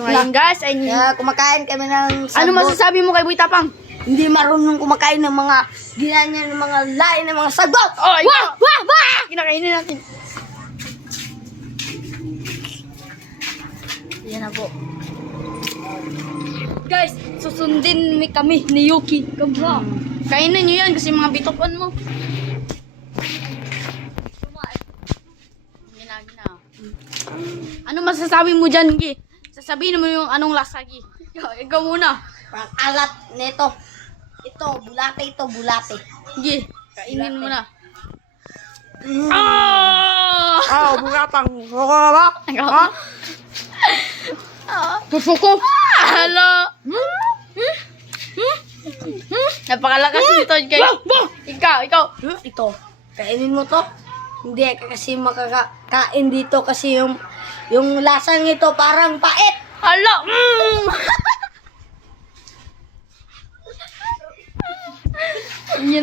So ngayon guys, ay Kaya kumakain kami ng ano masasabi mo kay Boy Tapang? Hindi marunong kumakain ng mga ginanya ng mga lain ng mga sagot. Oh, wah! Wah! Wah! Kinakainin natin. Yan na po. Guys, susundin kami ni Yuki. Kabra. Kainin nyo yan kasi mga bitokan mo. Gina. Ano masasabi mo dyan, Gi? Sasabihin mo yung anong lasa, Gi. Ikaw muna. Parang alat nito. Ito, bulate. Gi, kainin mo na. Ah! Bulatang. Ba? Ha? Pusuko. Hala. Napakalakas nito, guys. Ikaw. Ito. Kainin mo to. Hindi kasi makakain dito kasi yung lasang ito parang pait. Hala.